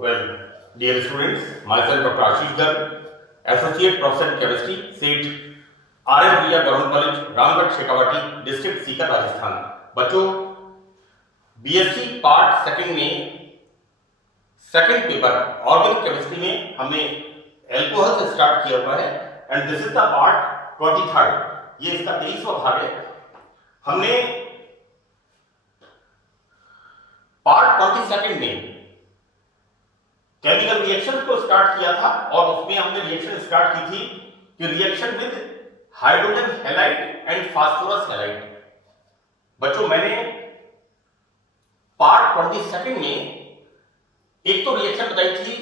Well, dear students, myself Dr. Ashish Garg, Associate Professor in Chemistry, SEET, RM Bria Government College, Ramgarh Shekhawati, district Sikar, Rajasthan. बच्चों, BSc part second में second paper organic chemistry में हमने alcohol से start किया हुआ है and this is the part 23rd। ये इसका 23वां भाग है। हमने पार्ट 22nd में केमिकल रिएक्शन को स्टार्ट किया था और उसमें हमने रिएक्शन स्टार्ट की थी कि reaction with hydrogen halide and phosphorus halide. बच्चों, मैंने पार्ट 22nd में एक तो रिएक्शन बताई थी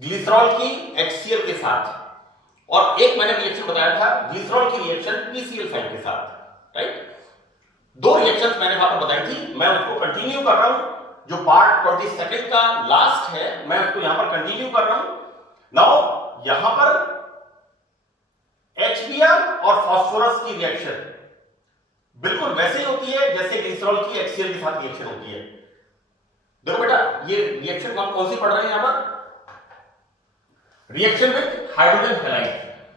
ग्लिसरॉल की HCl के साथ और एक मैंने रिएक्शन बताया था ग्लिसरॉल की रिएक्शन PCl5 के साथ, राइट। दो रिएक्शंस मैंने वहां पर बताई थी, मैं उसको कंटिन्यू कर रहा हूं। जो पार्ट 22nd का लास्ट है मैं उसको यहां पर कंटिन्यू कर रहा हूं। नाउ यहां पर HBr और फास्फोरस की रिएक्शन बिल्कुल वैसे ही होती है जैसे ग्लिसरॉल की HCl के साथ रिएक्शन होती है। देखो बेटा, ये रिएक्शन हम कौन सी पढ़ रहे हैं यहां पर? Reaction with hydrogen halide.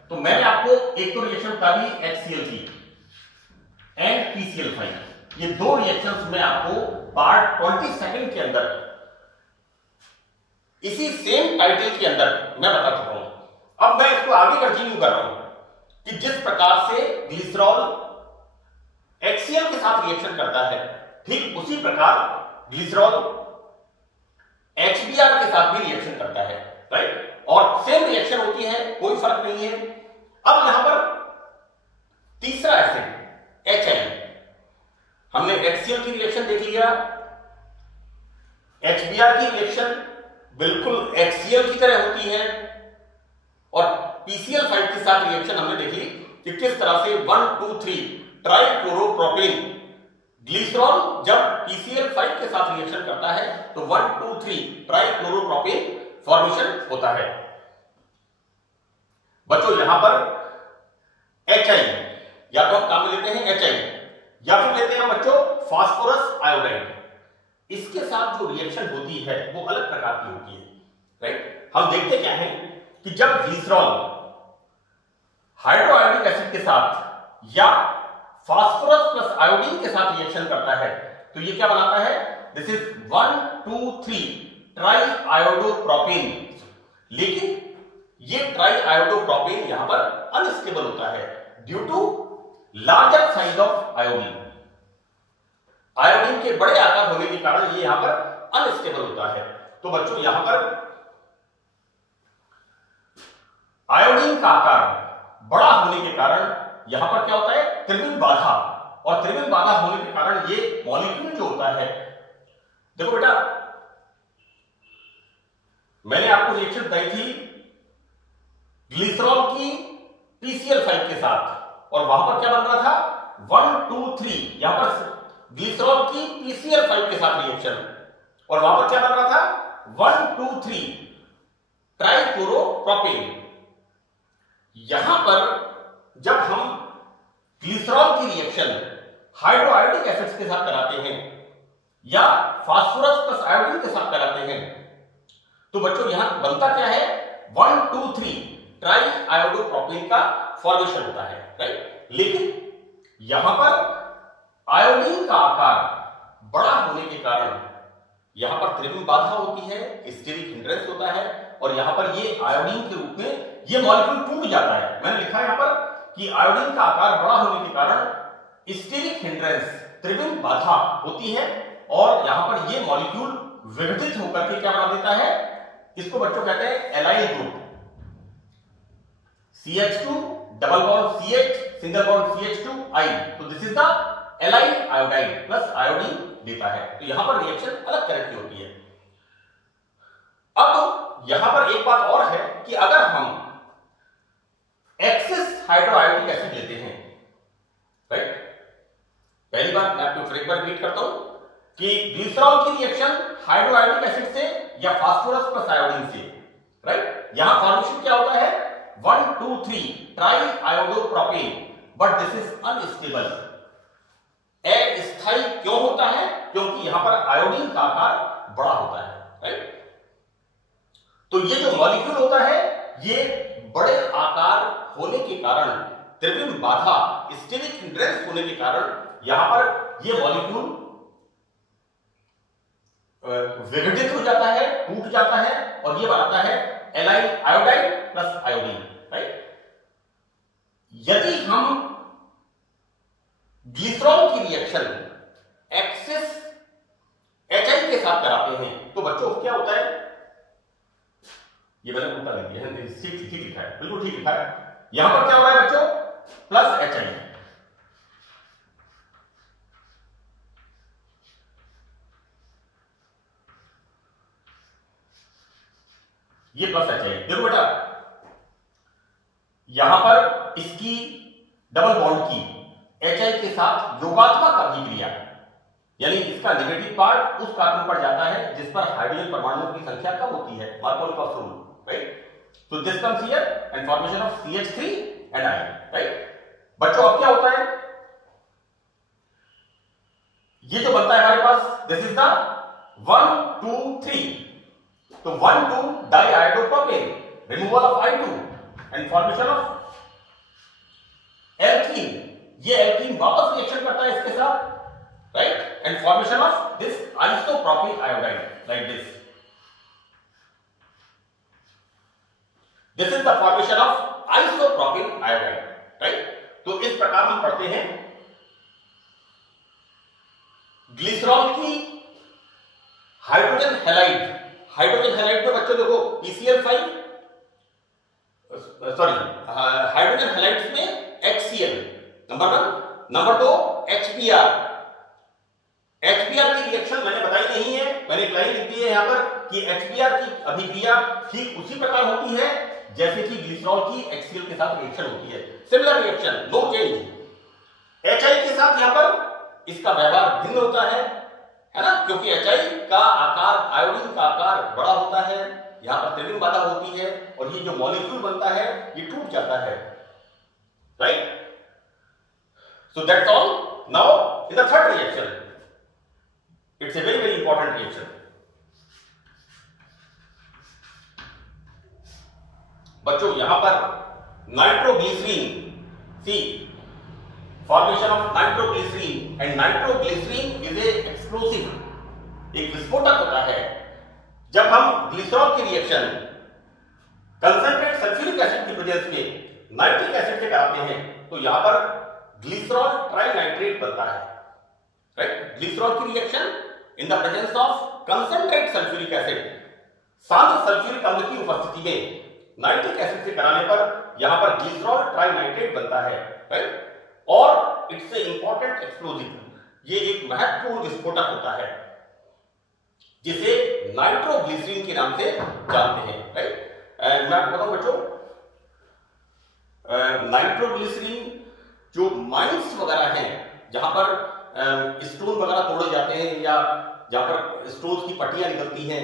तो मैंने आपको एक तो रिएक्शन बता दी HCl की एंड PCl5। ये दो रिएक्शंस में आपको पार्ट 22nd के अंदर इसी सेम टाइटल के अंदर मैं बता चुका हूं। अब मैं इसको आगे कंटिन्यू कर रहा हूं कि जिस प्रकार से ग्लिसरॉल HCl के साथ रिएक्शन करता है, ठीक उसी प्रकार ग्लिसरॉल HBr के साथ भी रिएक्शन करता है, राइट। और सेम रिएक्शन होती है, कोई फर्क नहीं है। अब यहां पर तीसरा एसिड HI, हमने HCl की रिएक्शन देख लिया, HBr की रिएक्शन बिल्कुल HCl की तरह होती है और PCl5 के साथ रिएक्शन हमने देखी कि किस तरह से 1 2 3 ट्राइक्लोरोप्रोपेन ग्लिसरॉल जब PCl5 के साथ रिएक्शन करता है तो 1 2 3 ट्राइक्लोरोप्रोपेन फॉर्मेशन होता है। बच्चों, यहां पर HI या तो हम काम में लेते हैं HI या फिर लेते हैं बच्चों फास्फोरस आयोडाइड। इसके साथ जो रिएक्शन होती है वो अलग प्रकार की होती है, राइट। हम देखते क्या है कि जब ग्लिसरॉल हाइड्रोआयोडिक एसिड के साथ या फास्फोरस प्लस आयोडीन के साथ रिएक्शन करता है तो ये क्या बनाता है? This is 1 2 3 triiodopropane. लेकिन ये ट्राई आयोडोप्रोपेन यहां पर अनस्टेबल होता है due to larger size of iodine. Iodine के बड़े आकार होने के कारण ये यहां पर अनस्टेबल होता है। तो बच्चों, यहां पर आयोडीन का आकार बड़ा होने के कारण यहां पर क्या होता है? त्रिविम बाधा। और त्रिविम बाधा होने के कारण ये मॉलिक्यूल जो होता है, देखो बेटा, मैंने आपको रिएक्शन बताई थी ग्लिसरॉल की PCl5 के साथ और वहां पर क्या बन रहा था? 1 2 3, यहां पर ग्लिसरॉल की PCl5 के साथ रिएक्शन और वहां पर क्या बन रहा था? 1 2 3 ट्राइक्लोरोप्रोपेन। यहां पर जब हम ग्लिसरॉल की रिएक्शन हाइड्रोआयोडिक एसिड्स के साथ कराते हैं या फास्फोरस प्लस आयोडीन के साथ कराते हैं तो बच्चों यहां बनता क्या है? 1 2 3 ट्राई आयोडोप्रोपेन का फॉर्मेशन होता है, राइट। लेकिन यहां पर आयोडीन का आकार बड़ा होने के कारण यहां पर त्रिविम बाधा होती है, स्टेरिक हिंड्रेंस होता है और यहां पर ये आयोडीन के रूप में ये मॉलिक्यूल टूट जाता है। मैंने लिखा है यहां पर कि आयोडीन का आकार बड़ा होने के कारण स्टेरिक हिंड्रेंस त्रिविम बाधा होती है और यहां पर ये मॉलिक्यूल विघटित होकर के क्या बना देता है? इसको बच्चों कहते हैं allyl group. CH2 double bond CH single bond CH2 I। तो this is the allyl iodide plus iodine देता है। तो यहां पर रिएक्शन अलग तरह की होती है। अब यहां पर एक बात और है कि अगर हम एक्सिस हाइड्रोआयोडिक एसिड लेते हैं, राइट। पहली बात मैं आपको फिर एक बार रिपीट करता हूं कि ग्लिसरॉल की रिएक्शन हाइड्रोआयोडिक एसिड से या फास्फोरस प्लस आयोडीन से, राइट। यहां फॉर्मेशन क्या होता है? 1 2 3 triiodopropane, but this is unstable. अस्थायी क्यों होता है? क्योंकि यहां पर आयोडीन का आकार बड़ा होता है, राइट। तो ये जो मॉलिक्यूल होता है ये बड़े आकार होने के कारण, त्रिविम बाधा, स्टेरिक हिंड्रेंस होने के कारण यहां पर ये मॉलिक्यूल विघटित हो जाता है, टूट जाता है और ये बनाता है align iodide plus iodine, right. यदि हम ग्लिसरॉल की रिएक्शन एक्सिस HI के साथ कराते हैं तो बच्चों क्या होता है, ये मैंने उल्टा लिख दिया है, ठीक लिखा है, बिल्कुल ठीक लिखा है। यहां पर क्या हो रहा है बच्चों, प्लस HI, ये प्लस HI। देखो बेटा यहां पर इसकी डबल बॉन्ड की HI के साथ योगात्मक अभिक्रिया, यानी इसका नेगेटिव पार्ट उस कार्बन पर जाता है जिस पर हाइड्रोजन परमाणुओं की संख्या कम होती है, Markovnikov rule, right. So this comes here and formation of CH3 and I, right. बच्चों अब क्या होता है, ये जो बनता है हमारे पास, दिस इज द 1 2 3, तो 1 2 diiodopropane, removal of I2 and formation of alkene. ये एल्कीन वापस रिएक्शन करता है इसके साथ, right, and formation of this isopropyl iodide like this. This is the formation of isopropyl iodide, right? तो इस प्रकार हम पढ़ते हैं ग्लिसरॉल की हाइड्रोजन हैलाइड। हाइड्रोजन हैलाइड में बच्चों देखो PCl5, सॉरी हाइड्रोजन हैलाइड्स में HCl number 1, number 2 HBr। HBr की रिएक्शन मैंने बताई नहीं है, मैंने एक लाइन लिख दी है यहां पर कि HBr की अभिक्रिया ठीक उसी प्रकार होती है जैसे कि ग्लिसरॉल की HCl के साथ रिएक्शन होती है, similar reaction, no change. HI के साथ यहां पर इसका व्यवहार भिन्न होता है ना, क्योंकि HI का आकार, आयोडीन का आकार बड़ा होता है, यहां पर त्रिविम बाधा होती है और ये जो मॉलिक्यूल बनता है ये टूट जाता है, right. So that's all. Now in the third reaction, it's a very important reaction। बच्चों यहां पर nitroglycerine, see formation of nitroglycerine, and nitroglycerine is a explosive, एक विस्फोटक होता है। जब हम ग्लिसरॉल की रिएक्शन कंसंट्रेट सल्फ्यूरिक एसिड की प्रेजेंस में नाइट्रिक एसिड से कराते हैं तो यहां पर ग्लिसरॉल ट्राइनाइट्रेट बनता है, राइट। ग्लिसरॉल की reaction in the presence of concentrate sulphuric acid, शांत सल्फ्यूरिक अम्ल की उपस्थिति में नाइट्रिक एसिड से कराने पर यहां पर ग्लिसरॉल ट्राइनाइट्रेट बनता है, राइट। और इट्स ए इंपॉर्टेंट एक्सप्लोजिव, ये एक महत्वपूर्ण विस्फोटक होता है जिसे नाइट्रोग्लिसरीन के नाम से जानते हैं, राइट। मैं आपको बताऊं बच्चों, नाइट्रोग्लिसरीन जो माइंस वगैरह हैं जहां पर स्टोन वगैरह तोड़े जाते हैं या जहां पर स्टोन्स की पट्टियां निकलती हैं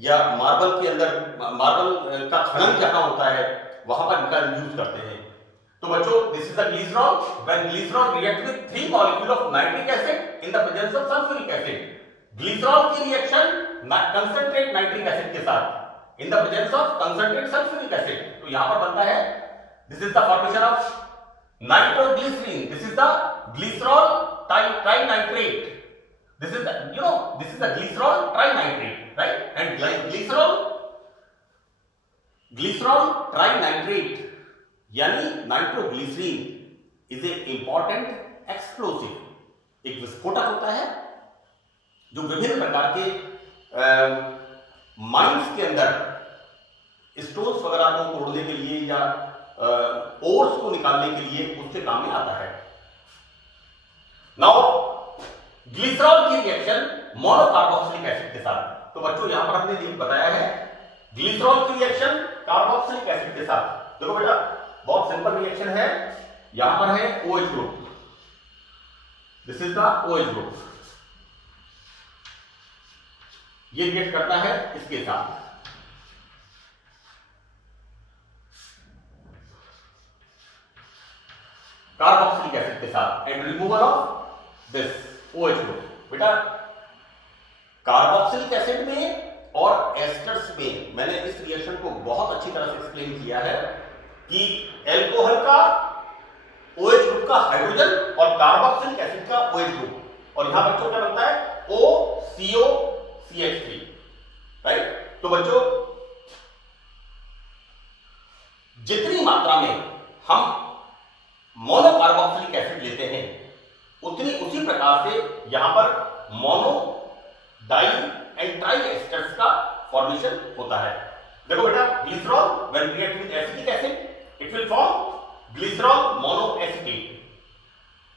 या मार्बल के अंदर, मार्बल का खनन जहां होता है वहां पर इनका यूज करते हैं। तो बच्चों this is the glycerol, when glycerol react with 3 molecule of nitric acid in the presence of sulphuric acid. Glycerol की रिएक्शन कंसंट्रेट नाइट्रिक एसिड के साथ in the presence of concentrate sulphuric acid, तो यहां पर बनता है, this is the formation of nitroglycerine, this is the glycerol trinitrate, this is the, you know, this is the glycerol trinitrate, right? And glycerol trinitrate यानी nitroglycerine is a important explosive, एक विस्फोटक होता है जो विभिन्न प्रकार के माइंस के अंदर स्टोन्स वगैरह को तोड़ने के लिए या ओर्स को निकालने के लिए उसके काम में आता है। नाउ ग्लिसरॉल की रिएक्शन मोनोकार्बोक्सिलिक एसिड के साथ, तो बच्चों यहां पर हमने बताया है ग्लिसरॉल की रिएक्शन कार्बोक्सिलिक एसिड के साथ। देखो बेटा बहुत सिंपल रिएक्शन है, यहां पर है OH group, this is the OH group, ये रिएक्ट करता है इसके साथ, कार्बोक्सिलिक एसिड के साथ, and removal of this OH group. बेटा कार्बोक्सिलिक एसिड में और एस्टर्स में मैंने इस रिएक्शन को बहुत अच्छी तरह से एक्सप्लेन किया है कि एल्कोहल का OH ग्रुप का हाइड्रोजन और कार्बोक्सिलिक एसिड का OH ग्रुप, और यहां बच्चों क्या बनता है OCOCH3, राइट। तो बच्चों जितनी मात्रा में हम मोनोकार्बोक्सिलिक एसिड लेते हैं उसी प्रकार से यहां पर mono, di and tri esters का फॉर्मेशन होता है। देखो बेटा, glycerol when react with acetic acid it will form glycerol monoacetate.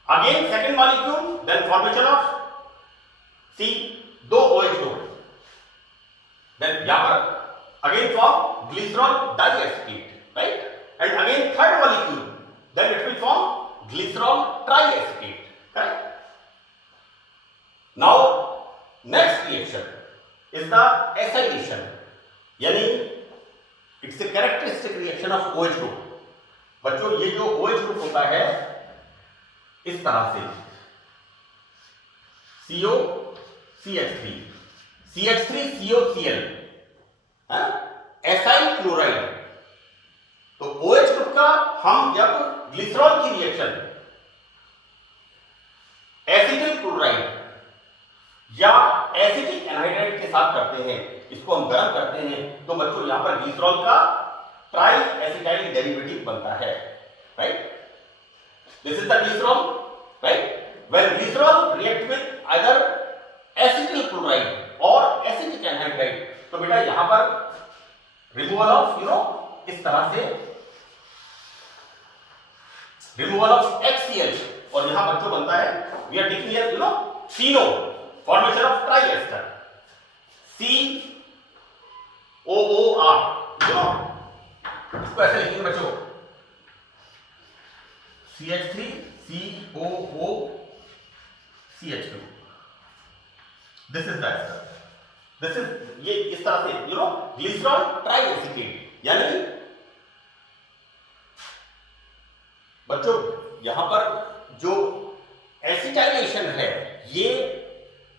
Again second molecule, then formation of C 2 OH group, then यहां पर again form glycerol diacetate, right. And again third molecule, then it will form glycerol triacetate, correct? Now next reaction is the acylation, यानी it's a characteristic reaction of OH group। बच्चों ये जो OH group होता है इस तरह से COCH3 CH3COCl, acyl chloride. तो OH ग्रुप का हम जब ग्लिसरॉल की रिएक्शन एसिटिल क्लोराइड या एसिटिक एनहाइड्राइड के साथ करते हैं, इसको हम गर्म करते हैं, तो बच्चों यहां पर ग्लिसरॉल का ट्राई एसिटाइल डेरिवेटिव बनता है, right. This is the glycerol, right. When glycerol react with either acetyl chloride और एसिटिक एनहाइड्राइड, तो बेटा यहां पर रिमूवल ऑफ इस तरह से रिमूवल ऑफ HCl, और यहां बच्चों बनता है we are taking here CNO, formation of tri ester COOR, इसको ऐसे लिखेंगे बच्चों CH3COOCH2, this is the ester, this is ये इस तरह से ग्लिसरॉल ट्राइएसिटेट। यानी बच्चों यहां पर जो एसिटाइलेशन है ये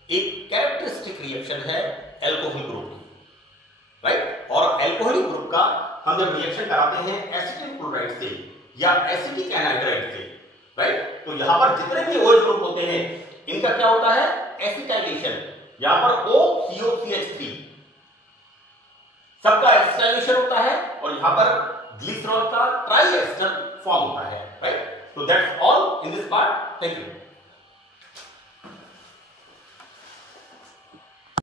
एक कैरेक्टरिस्टिक रिएक्शन है एल्कोहल ग्रुप की, राइट। और एल्कोहलिक ग्रुप का हम जब रिएक्शन कराते हैं एसिटिल क्लोराइड से या एसिटिक एनहाइड्राइड से, राइट, तो यहां पर जितने भी OH ग्रुप होते हैं इनका क्या होता है एसिटाइलेशन। यहां पर OCOCH3 सबका एसिटाइलेशन होता है और यहां पर ग्लिसरॉल का ट्राई एस्टर फॉर्म होता है, right. So that's all in this part. Thank you.